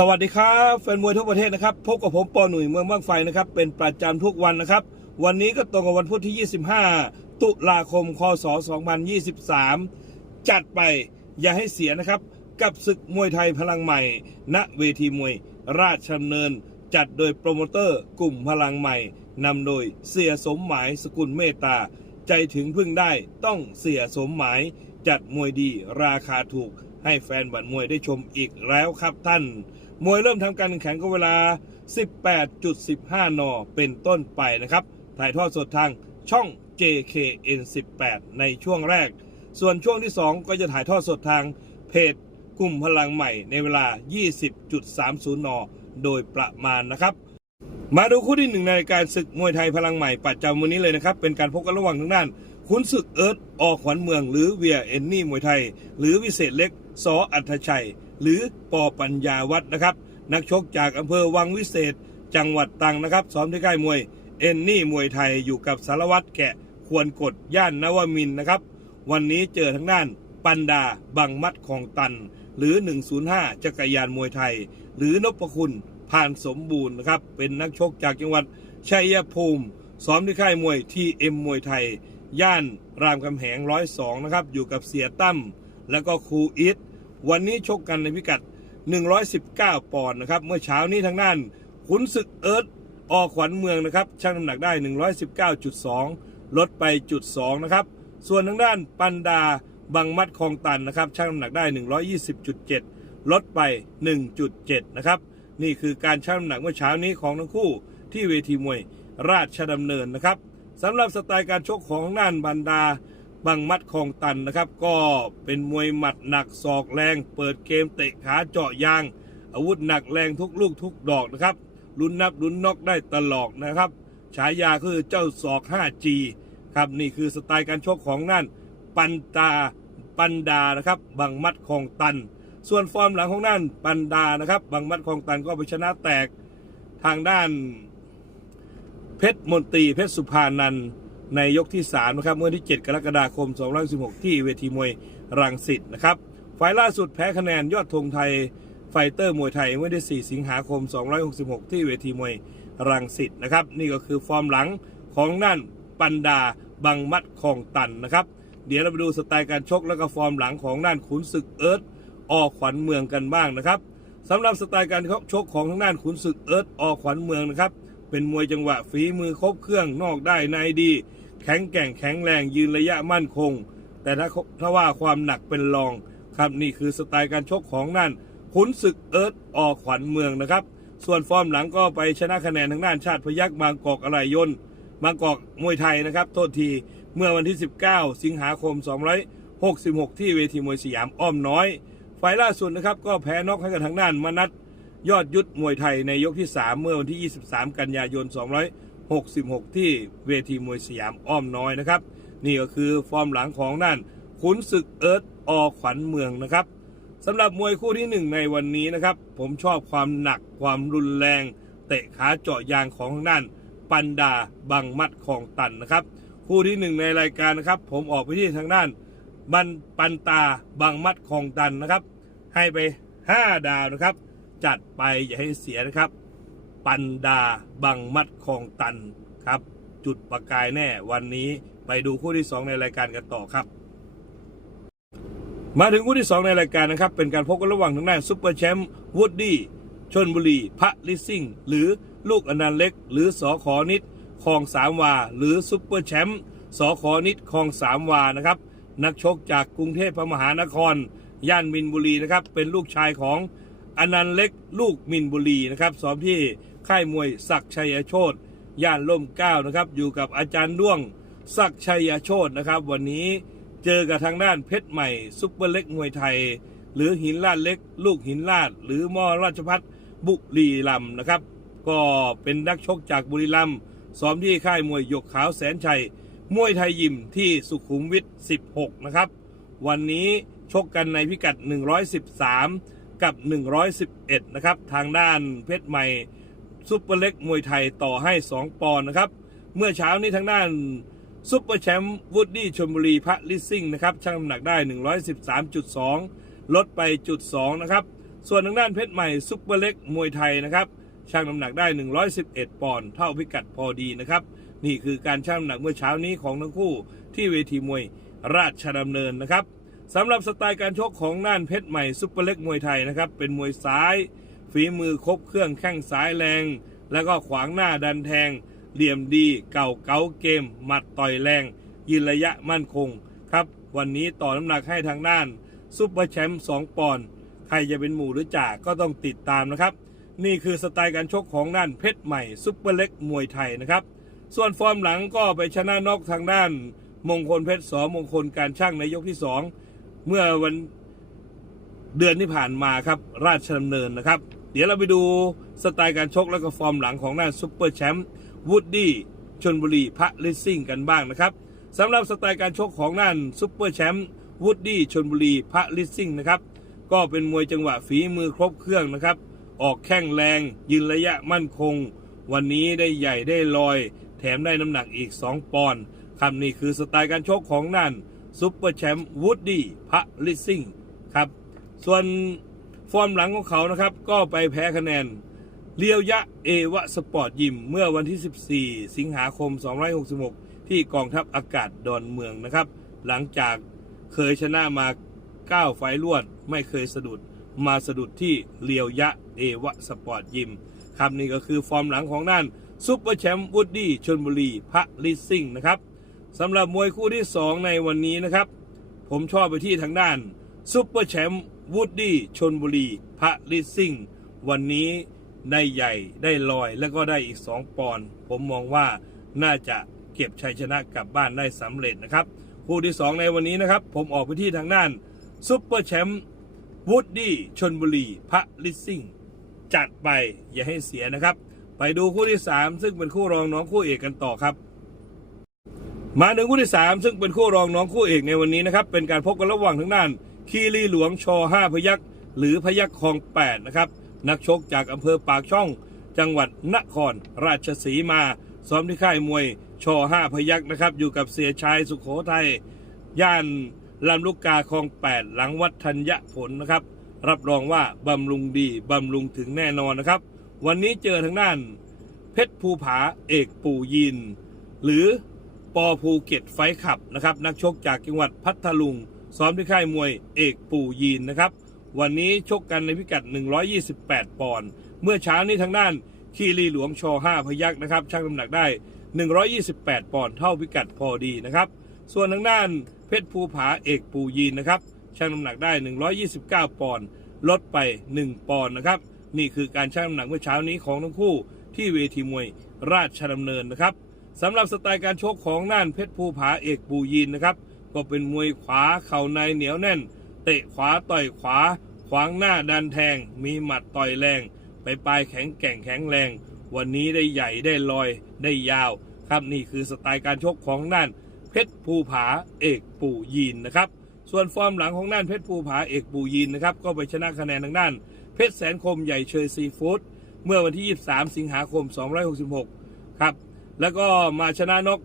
สวัสดีครับแฟนมวยทั่วประเทศนะครับพบกับผมปอหนุ่ยเมืองบ้างไฟนะครับเป็นประจำทุกวันนะครับ วันนี้ก็ตรงกับวันพุธที่ 25 ตุลาคมคศ2023 จัดไปอย่าให้เสียนะครับ กับศึกมวยไทยพลังใหม่ ณเวทีมวยราชดำเนิน จัดโดยโปรโมเตอร์กลุ่มพลังใหม่นำโดยเสียสมหมายสกุลเมตตา ใจถึงพึ่งได้ต้องเสียสมหมายจัดมวยดีราคาถูก ให้แฟนบัตรมวยได้ชมอีกแล้วครับท่าน มวยเริ่มทำการแข่งขันก็เวลา 18.15 น เป็นต้นไปนะครับ ถ่ายทอดสดทางช่อง JKN18 ในช่วงแรก ส่วนช่วงที่ 2 ก็จะถ่ายทอดสดทางเพจกลุ่มพลังใหม่ในเวลา 20.30 น โดยประมาณนะครับ มาดูคู่ที่หนึ่งในการศึกมวยไทยพลังใหม่ประจำวันนี้เลยนะครับ เป็นการพบกันระหว่างทางด้าน ขุนศึกเอิร์ธอขวัญเมือง หรือเวียเอนนี่มวยไทย หรือวิเศษเล็กสออัธชัย หรือปอปัญญาวัฒนะครับ นักชกจากอำเภอวังวิเศษ จังหวัดตรังนะครับซ้อมที่ค่ายมวยเอนนี่มวยไทยอยู่กับสารวัตรแกะควรกดย่านนวมินนะครับ วันนี้เจอทางด้านปันดาบังมัดของตัน หรือ 105 จักรยานมวยไทย หรือนพคุณผ่านสมบูรณ์นะครับ เป็นนักชกจากจังหวัดชัยภูมิซ้อมที่ค่ายมวยทีเอ็มมวยไทย ย่านรามคำแหง102นะครับ อยู่กับเสียตั้มแล้วก็ครูอิทวันนี้ชกกันในพิกัด 119 ปอนด์นะครับ เมื่อเช้านี้ทางด้านขุนศึกเอิร์ธออกขวัญเมืองนะครับชั่งน้ำหนักได้ 119.2 ลดไปจุด2นะครับ ส่วนทางด้านปันดาบังมัดคลองตันนะครับชั่งน้ำหนักได้ 120.7 ลดไป 1.7 นะครับ นี่คือการชั่งน้ำหนักเมื่อเช้านี้ของทั้งคู่ที่เวทีมวยราชดำเนินนะครับ สำหรับสไตล์การชกของทางด้านบันดาบังมัดคลองตันนะครับ ก็เป็นมวยหมัดหนักศอกแรง เปิดเกมเตะขาเจาะยาง อาวุธหนักแรงทุกลูกทุกดอกนะครับลุ้นนับลุ้นนอกได้ตลอดนะครับฉายาคือเจ้าศอก 5G ครับนี่คือสไตล์การชกของนั่นปันตาปันดานะครับบังมัดคลองตัน ส่วนฟอร์มหลังของนั่นปันดานะครับบังมัดคลองตันก็ไปชนะแตกทางด้าน เพชรมนตรีเพชรสุภานันในยกที่ 3 นะครับเมื่อที่ 7 กรกฎาคม2016 ที่เวทีมวยรังสิตนะครับฝ่ายล่าสุดแพ้คะแนนยอดธงไทยไฟเตอร์มวยไทยเมื่อที่ 4 สิงหาคม266 ที่เวทีมวยรังสิตนะครับ นี่ก็คือฟอร์มหลังของนั่นปันดาบังมัดคองตันนะครับ เดี๋ยวเราไปดูสไตล์การชกแล้วก็ฟอร์มหลังของด้านขุนศึกเอิร์ธออขวัญเมืองกันบ้างนะครับสำหรับสไตล์การชกของทางด้านขุนศึกเอิร์ธออขวัญเมืองนะครับ เป็นมวยจังหวะฝีมือครบเครื่องนอกได้ในดี แข็งแกร่งแข็งแรงยืนระยะมั่นคง แต่ถ้าถ้าว่าความหนักเป็นรองครับนี่คือสไตล์การชกของนั่นขุนศึกเอิร์ธออขวัญเมืองนะครับ ส่วนฟอร์มหลังก็ไปชนะคะแนนทางด้านชาติพยักบางกอกอะไรยนบางกอกมวยไทยนะครับ โทษทีเมื่อวันที่ 19 สิงหาคม 266 ที่เวทีมวยสยามอ้อมน้อยฝ่ายล่าสุดนะครับ ก็แพ้นอกให้กับทางด้านมนัด ยอดยุทธมวยไทยในยกที่ 3 เมื่อวันที่ 23 กันยายน 266 ที่เวทีมวยสยามอ้อมน้อยนะครับ นี่ก็คือฟอร์มหลังของนั่นขุนศึกเอิร์ธอขวัญเมืองนะครับสำหรับมวยคู่ที่ 1 ในวันนี้นะครับ ผมชอบความหนักความรุนแรง เตะขาเจาะยางของทางด้าน ปันดาบังมัดของตันนะครับ คู่ที่ 1 ในรายการนะครับ ผมออกไปที่ทางด้านบันปันตาบังมัดของตันนะครับ ให้ไป 5 ดาวนะครับ จัดไปอย่าให้เสียนะครับ ปันดาบังมัดคลองตันครับ จุดประกายแน่วันนี้ไปดูคู่ที่ 2 ในรายการกันต่อครับ มาถึงคู่ที่ 2 ในรายการนะครับ เป็นการพบกันระหว่างทางด้านซุปเปอร์แชมป์วูดดี้ชนบุรีพระลิซิ่ง หรือลูกอนันต์เล็ก หรือสอขอนิดคลองสามวา หรือซุปเปอร์แชมป์สอขอนิดคลองสามวานะครับนักชกจากกรุงเทพมหานคร ย่านมินบุรีนะครับ เป็นลูกชายของ อนันต์เล็กลูกมินบุรีนะครับซ้อมที่ค่ายมวยศักชัยโชตย่านล่มเก้านะครับอยู่กับอาจารย์ด้วงศักชัยโชตนะครับ วันนี้เจอกับทางด้านเพชรใหม่ซุปเปอร์เล็กมวยไทย หรือหินลาดเล็ก ลูกหินลาด หรือมอราชพัฒบุรีรัมย์นะครับ ก็เป็นนักชกจากบุรีรัมย์ซ้อมที่ค่ายมวยหยกขาวแสนชัยมวยไทยยิมที่สุขุมวิท16นะครับวันนี้ชกกันในพิกัด 113 กับ 111 นะครับ ทางด้านเพชรใหม่ซุปเปอร์เล็กมวยไทยต่อให้ 2 ปอนด์นะครับ เมื่อเช้านี้ทางด้านซุปเปอร์แชมป์วูดดี้ชลบุรีพระลิสซิ่งนะครับชั่งน้ำหนักได้ 113.2 ลดไปจุด2นะครับ ส่วนทางด้านเพชรใหม่ซุปเปอร์เล็กมวยไทยนะครับชั่งน้ำหนักได้ 111 ปอนด์เท่าพิกัดพอดีนะครับ นี่คือการชั่งน้ำหนักเมื่อเช้านี้ของทั้งคู่ที่เวทีมวยราชดำเนินนะครับ สำหรับสไตล์การชกของน่านเพชรใหม่ซุปเปอร์เล็กมวยไทยนะครับ เป็นมวยซ้าย ฝีมือครบเครื่องแข้งซ้ายแรง แล้วก็ขวางหน้าดันแทง เหลี่ยมดีเก่าเก๋าเกม หมัดต่อยแรง ยืนระยะมั่นคงครับ วันนี้ต่อน้ำหนักให้ทางด้านซุปเปอร์แชมป์2ปอนด์ใครจะเป็นหมู่หรือจ่าก็ต้องติดตามนะครับ นี่คือสไตล์การชกของด้านเพชรใหม่ซุปเปอร์เล็กมวยไทยนะครับ ส่วนฟอร์มหลังก็ไปชนะนอกทางด้าน มงคลเพชรสอมงคลการช่างในยกที่ 2 เมื่อวันเดือนที่ผ่านมาครับ ราชดำเนินนะครับ เดี๋ยวเราไปดูสไตล์การชกแล้วก็ฟอร์มหลังของด้านซุปเปอร์แชมป์วูดดี้ชนบุรีพระลิซิ่งกันบ้างนะครับสำหรับสไตล์การชกของด้านซุปเปอร์แชมป์วูดดี้ชนบุรีพระลิซิ่งนะครับ ก็เป็นมวยจังหวะฝีมือครบเครื่องนะครับ ออกแข้งแรง ยืนระยะมั่นคง วันนี้ได้ใหญ่ได้ลอย แถมได้น้ำหนักอีก 2 ปอนด์ครับนี่คือสไตล์การชกของนั่น ซุปเปอร์แชมป์วูดดี้พระลิสซิ่งครับ ส่วนฟอร์มหลังของเขานะครับ ก็ไปแพ้คะแนนเลียวยะเอวะสปอร์ตยิม เมื่อวันที่ 14 สิงหาคม 266 ที่กองทัพอากาศดอนเมืองนะครับ หลังจากเคยชนะมา 9 ไฟล์รวด ไม่เคยสะดุดมาสะดุดที่เลียวยะเอวะสปอร์ตยิมครับนี่ก็คือฟอร์มหลังของด้านซุปเปอร์แชมป์วูดดี้ชนบุรีพระลิสซิ่งนะครับ สำหรับมวยคู่ที่ 2 ในวันนี้นะครับ ผมชอบไปที่ทางด้านซุปเปอร์แชมป์วูดดี้ชนบุรี พระลิซิ่ง วันนี้ได้ใหญ่ได้ลอยแล้วก็ได้อีก 2 ปอนด์ผมมองว่าน่าจะเก็บชัยชนะกลับบ้านได้สำเร็จนะครับ คู่ที่ 2 ในวันนี้นะครับ ผมออกไปที่ทางด้านซุปเปอร์แชมป์วูดดี้ชนบุรี พระลิซิ่ง จัดไปอย่าให้เสียนะครับ ไปดูคู่ที่ 3 ซึ่งเป็นคู่รองน้องคู่เอกกันต่อครับ มาถึงคู่ที่ 3 ซึ่งเป็นคู่รองน้องคู่เอกในวันนี้นะครับ เป็นการพบกันระหว่างทั้งด้าน คีรีหลวงช5พยักษ์หรือพยักคลอง8นะครับนักชกจากอำเภอปากช่อง จังหวัดนครราชสีมาซ้อมที่ค่ายมวยช5พยักษ์นะครับ อยู่กับเสียชายสุขโขทัยย่านลำลูกกาคลอง 8 หลังวัดธัญผลนะครับ รับรองว่าบำรุงดีบำรุงถึงแน่นอนนะครับ วันนี้เจอทางด้าน เพชรภูผาเอกปู่ยิน หรือ ปอภูเก็ตไฟขับนะครับ นักชกจากจังหวัดพัทลุง ซ้อมที่ค่ายมวยเอกปู่ยินนะครับ วันนี้ชกกันในพิกัด 128 ปอนด์เมื่อเช้านี้ทางด้านคีรีหลวงช5พยักนะครับชั่งน้ำหนักได้ 128 ปอนด์เท่าพิกัดพอดีนะครับ ส่วนทางด้านเพชรภูผาเอกปู่ยีนนะครับชั่งน้ำหนักได้ 129 ปอนด์ลดไป 1 ปอนด์นะครับ นี่คือการชั่งน้ำหนักเมื่อเช้านี้ของทั้งคู่ที่เวทีมวยราชดำเนินนะครับ สำหรับสไตล์การชกของน่านเพชรภูผาเอกปูยีนนะครับ ก็เป็นมวยขวาเข่าในเหนียวแน่น เตะขวาต่อยขวา ขวางหน้าดันแทง มีหมัดต่อยแรง ไปปลายแข็งแกร่งแข็งแรง วันนี้ได้ใหญ่ได้ลอยได้ยาว ครับนี่คือสไตล์การชกของน่านเพชรภูผาเอกปู่ยีนนะครับ ส่วนฟอร์มหลังของน่านเพชรภูผาเอกปู่ยีนนะครับก็ไปชนะคะแนนทางด้าน เพชรแสนคมใหญ่เชยซีฟู้ดเมื่อวันที่ 23 สิงหาคม 266 ครับ แล้วก็มาชนะนก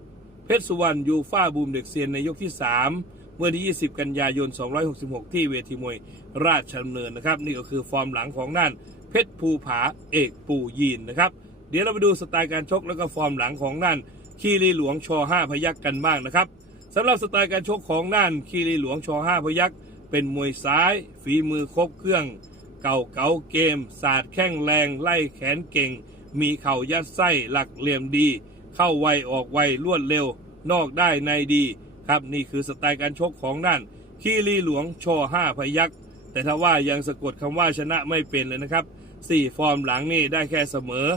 เพชรสุวรรณยูฟ่าบูมเด็กเซียนในยกที่ 3 เมื่อที่ 20 กันยายน 266 ที่เวทีมวยราชดำเนินนะครับ นี่ก็คือฟอร์มหลังของนั่นเพชรภูผาเอกปู่ยีนนะครับ เดี๋ยวเราไปดูสไตล์การชกแล้วก็ฟอร์มหลังของนั่นคีรีหลวงชอ5พยักกันบ้างนะครับสำหรับสไตล์การชกของนั่นคีรีหลวงชอ5พยักเป็นมวยซ้าย ฝีมือครบเครื่อง เก่าเก๋าเกม ศาสตร์แข้งแรง ไล่แขนเก่ง มีเข่ายัดไส้หลักเหลี่ยมดี เข้าไวออกไวรวดเร็วนอกได้ในดี ครับนี่คือสไตล์การชกของนั่นคีรีหลวงช5พยักแต่ถ้าว่ายังสะกดคำว่าชนะไม่เป็นเลยนะครับสี่ฟอร์มหลังนี่ได้แค่เสมอ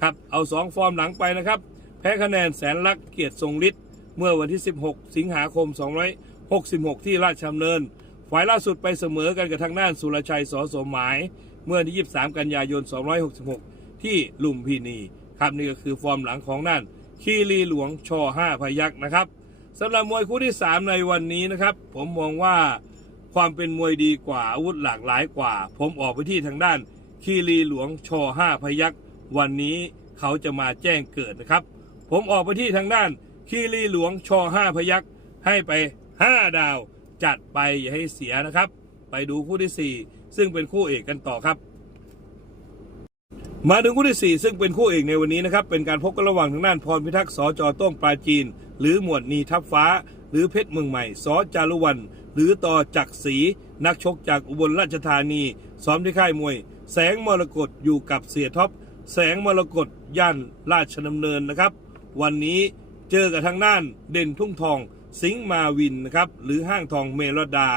ครับเอาสองฟอร์มหลังไปนะครับ แพ้คะแนนแสนลักษ์เกียรติทรงฤทธิ์เมื่อวันที่ 16 สิงหาคม 266 ที่ราชดำเนิน ฝ่ายล่าสุดไปเสมอกันกับทางด้านสุรชัยสอสมหมาย เมื่อวันที่ 23 กันยายน 266 ที่ลุมพินีครับนี่ก็คือฟอร์มหลังของนั่น คีรีหลวงช5พยักนะครับสำหรับมวยคู่ที่ 3 ในวันนี้นะครับ ผมมองว่าความเป็นมวยดีกว่าอาวุธหลากหลายกว่า ผมออกไปที่ทางด้าน คีรีหลวงช5พยักวันนี้เขาจะมาแจ้งเกิดนะครับ ผมออกไปที่ทางด้าน คีรีหลวงช5พยักให้ไป 5 ดาว จัดไปอย่าให้เสียนะครับ ไปดูคู่ที่ซึ่งเป็นคู่เอกกันต่อครับ มาถึงคู่ที่ 4 ซึ่งเป็นคู่เอกในวันนี้นะครับ เป็นการพบกันระหว่างทางด้านพรพิทักษ์สจต้องปราจีน หรือหมวดนีทับฟ้า หรือเพชรเมืองใหม่สจารุวัน หรือต่อจักรศรีนักชกจากอุบลราชธานี ซ้อมที่ค่ายมวย แสงมรกตอยู่กับเสียท็อป แสงมรกตย่านราชดำเนินนะครับ วันนี้เจอกับทางด้านเด่นทุ่งทอง สิงห์มาวินนะครับหรือห้างทองเมรดา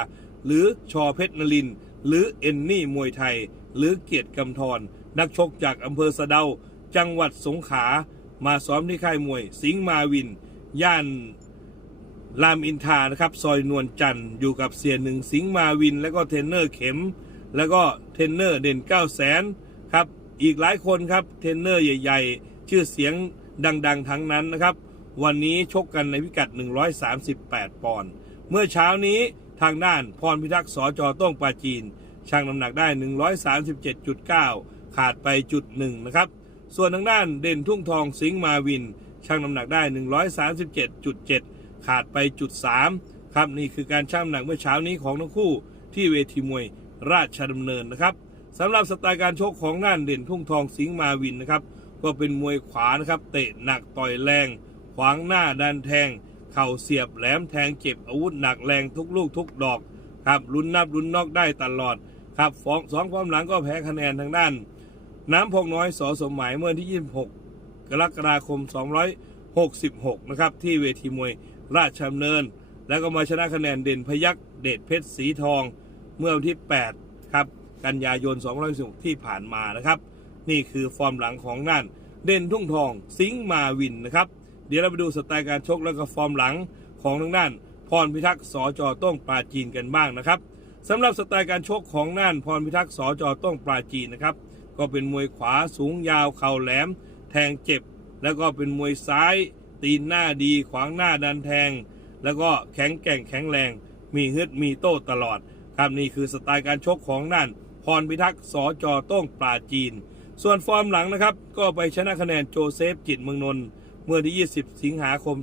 หรือชอเพชรนลิน หรือเอนนี่มวยไทย หรือเกียรติกำธร นักชกจากอำเภอสะเดา จังหวัดสงขลามาซ้อมที่ค่ายมวย สิงห์มาวิน ย่านรามอินทานะครับ ซอยนวลจันทร์อยู่กับเสียหนึ่งสิงห์มาวิน แล้วก็เทรนเนอร์เข็ม แล้วก็เทรนเนอร์เด่น9 0 0แสนครับอีกหลายคนครับเทรนเนอร์ใหญ่ ๆ ชื่อเสียงดัง ๆ ทั้งนั้นนะครับ วันนี้ชกกันในพิกัด 138 ปอนด์เมื่อเช้านี้ทางด้านพรพิทักษ์สจต้องปาจีนชั่งน้ำหนักได้ 137.9 ขาดไปจุดหนึ่งนะครับ ส่วนทางด้านเด่นทุ่งทองสิงห์มาวินชั่งน้ำหนักได้ 137.7 ขาดไปจุด3ครับนี่คือการชั่งน้ำหนักเมื่อเช้านี้ของทั้งคู่ที่เวทีมวยราชดำเนินนะครับสำหรับสไตล์การชกของด้านเด่นทุ่งทองสิงห์มาวินนะครับก็เป็นมวยขวานะครับเตะหนักต่อยแรง ขวางหน้าดันแทง เข่าเสียบแหลมแทงเก็บอาวุธหนักแรงทุกลูกทุกดอกครับลุ้นนับลุ้นนอกได้ตลอดครับฟองสองความหลังก็แพ้คะแนนทางด้าน น้ำพองน้อยสอสมหมายเมื่อที่ 26 กรกฎาคม 266 นะครับ ที่เวทีมวยราชดำเนิน แล้วก็มาชนะคะแนนเด่นพยักเดชเพชรสีทอง เมื่อวันที่ 8 ครับ กันยายน216ที่ผ่านมานะครับ นี่คือฟอร์มหลังของนั่นเด่นทุ่งทองสิงห์มาวินนะครับ เดี๋ยวเราไปดูสไตล์การชกแล้วก็ฟอร์มหลังของทางด้านพรพิทักษ์สจต้องปราจีนกันบ้างนะครับสำหรับสไตล์การชกของน่านพรพิทักษ์สจต้องปราจีนนะครับ ก็เป็นมวยขวาสูงยาวเข่าแหลม แทงเจ็บ แล้วก็เป็นมวยซ้าย ตีนหน้าดีขวางหน้าดันแทง แล้วก็แข็งแกร่งแข็งแรง มีฮึดมีโต้ตลอด ครับนี่คือสไตล์การชกของน่นพรพิทักษ์สจต้งปราจีน ส่วนฟอร์มหลังนะครับ ก็ไปชนะคะแนนโจเซฟจิตเมืองนนท์เมื่อที่ 20 สิงหาคม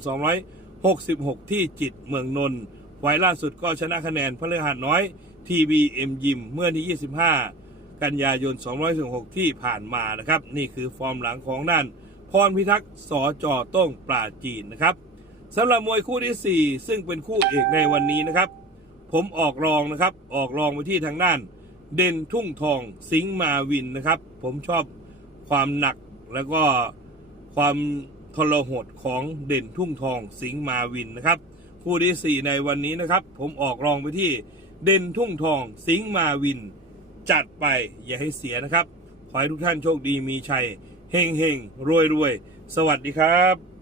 266 ที่จิตเมืองนนท์ไว้ล่าสุดก็ชนะคะแนนพระฤหัสน้อย TBM ยิมเมื่อที่ 25 กันยายน 216 ที่ผ่านมานะครับ นี่คือฟอร์มหลังของด้าน พรพิทักษ์สจต้องปราจีนนะครับสำหรับมวยคู่ที่ 4 ซึ่งเป็นคู่เอกในวันนี้นะครับ ผมออกรองนะครับ ออกรองไปที่ทางด้าน เด่นทุ่งทองสิงห์มาวินนะครับ ผมชอบความหนักแล้วก็ความทรหดของเด่นทุ่งทองสิงห์มาวินนะครับ คู่ที่ 4 ในวันนี้นะครับ ผมออกรองไปที่เด่นทุ่งทองสิงห์มาวิน จัดไปอย่าให้เสียนะครับ ขอให้ทุกท่านโชคดีมีชัยเฮงเฮงรวยรวยสวัสดีครับ